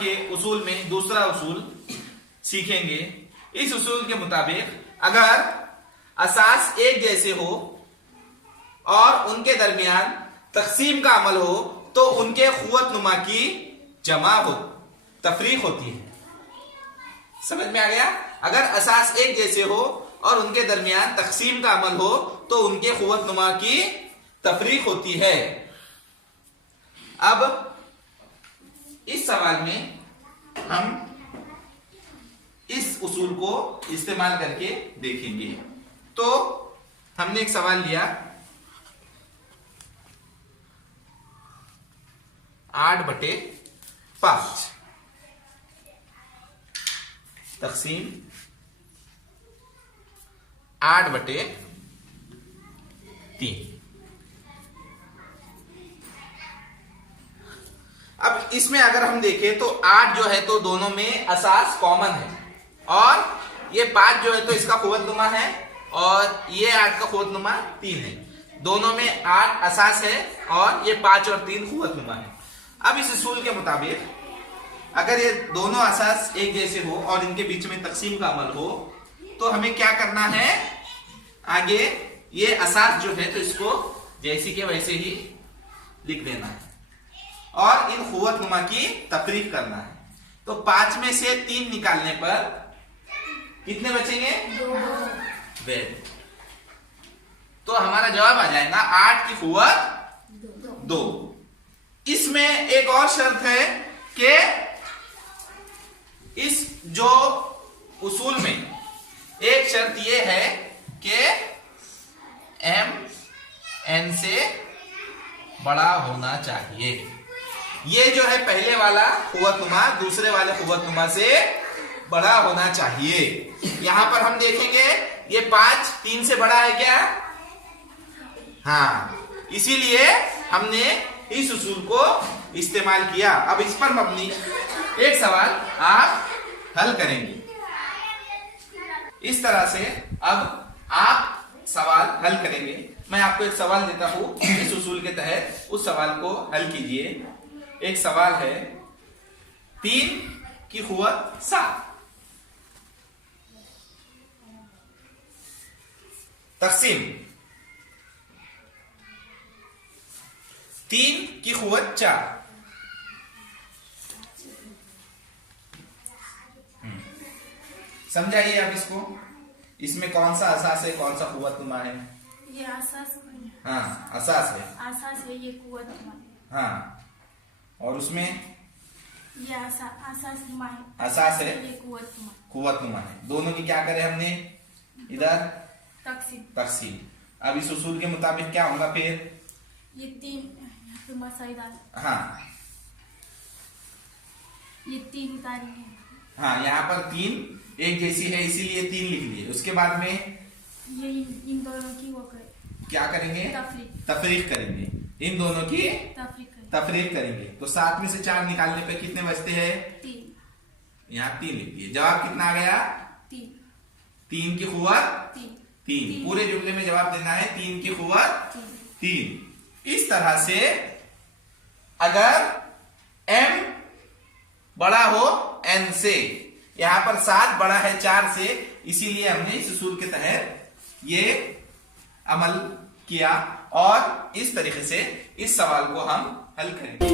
के उसूल में दूसरा उसूल सीखेंगे। इस उसूल के मुताबिक अगर असास एक जैसे हो और उनके दरमियान तकसीम का अमल हो तो उनके कुव्वत नुमा की जमा हो, तफरीक होती है। समझ में आ गया? अगर असास एक जैसे हो और उनके दरमियान तकसीम का अमल हो तो उनके कुव्वत नुमा की तफरीक होती है। अब इस सवाल में हम इस उसूल को इस्तेमाल करके देखेंगे। तो हमने एक सवाल लिया 8/5 तकसीम 8/3। अब इसमें अगर हम देखें तो 8 जो है तो दोनों में असास कॉमन है और ये 5 जो है तो इसका कुव्वत नुमा है और ये 8 का कुव्वत नुमा 3 है। दोनों में 8 असास है और ये 5 और 3 कुव्वत नुमा है। अब इस उसूल के मुताबिक अगर ये दोनों असास एक जैसे हो और इनके बीच में तकसीम का अमल हो तो हमें क्या करना है, आगे ये असास जो है तो इसको जैसी के वैसे ही लिख देना है और इन कुव्वत नुमा की तफरीक करना है। तो 5 में से 3 निकालने पर कितने बचेंगे? 2। तो हमारा जवाब आ जाएगा 8 की कुव्वत 2। इसमें एक और शर्त है कि इस जो उसूल में एक शर्त यह है कि m n से बड़ा होना चाहिए। ये जो है पहले वाला कुव्वत नुमा दूसरे वाले कुव्वत नुमा से बड़ा होना चाहिए। यहां पर हम देखेंगे ये 5 3 से बड़ा है क्या? हाँ, इसीलिए हमने इस उसूल को इस्तेमाल किया। अब इस पर मबनी एक सवाल आप हल करेंगे। इस तरह से अब आप सवाल हल करेंगे। मैं आपको एक सवाल देता हूं, इस उसूल के तहत उस सवाल को हल कीजिए। एक सवाल है 3 की कुव्वत 7 तकसीम 3 की कुव्वत 4। समझाइए आप इसको। इसमें कौन सा असास है, कौन सा कुव्वत नुमा है? ये आसास है। हाँ, असास है। आसास है, ये कुव्वत नुमा है। हाँ, और उसमें ये आसास नुमा है। असास है, ये कुव्वत नुमा। कुव्वत नुमा है। दोनों की क्या करे हमने इधर? तकसीम। अब इस उसूल के मुताबिक क्या होगा फिर? ये 3 मसाइदार। हाँ, ये 3 तारीख है। हाँ, यहाँ पर 3 एक जैसी है इसीलिए 3 लिख दिए। उसके बाद में ये इन दोनों की वो करे, क्या करेंगे? तफरीक करेंगे। इन दोनों की तफरीक करेंगे। तो 7 में से 4 निकालने पे कितने बचते हैं? 3। यहाँ 3 लिख दिए। जवाब कितना आ गया? 3 की कुव्वत 3। पूरे जुमले में जवाब देना है 3 की कुव्वत 3। इस तरह से अगर m बड़ा हो n से, यहां पर 7 बड़ा है 4 से, इसीलिए हमने इस उसूल के तहत ये अमल किया और इस तरीके से इस सवाल को हम हल करेंगे।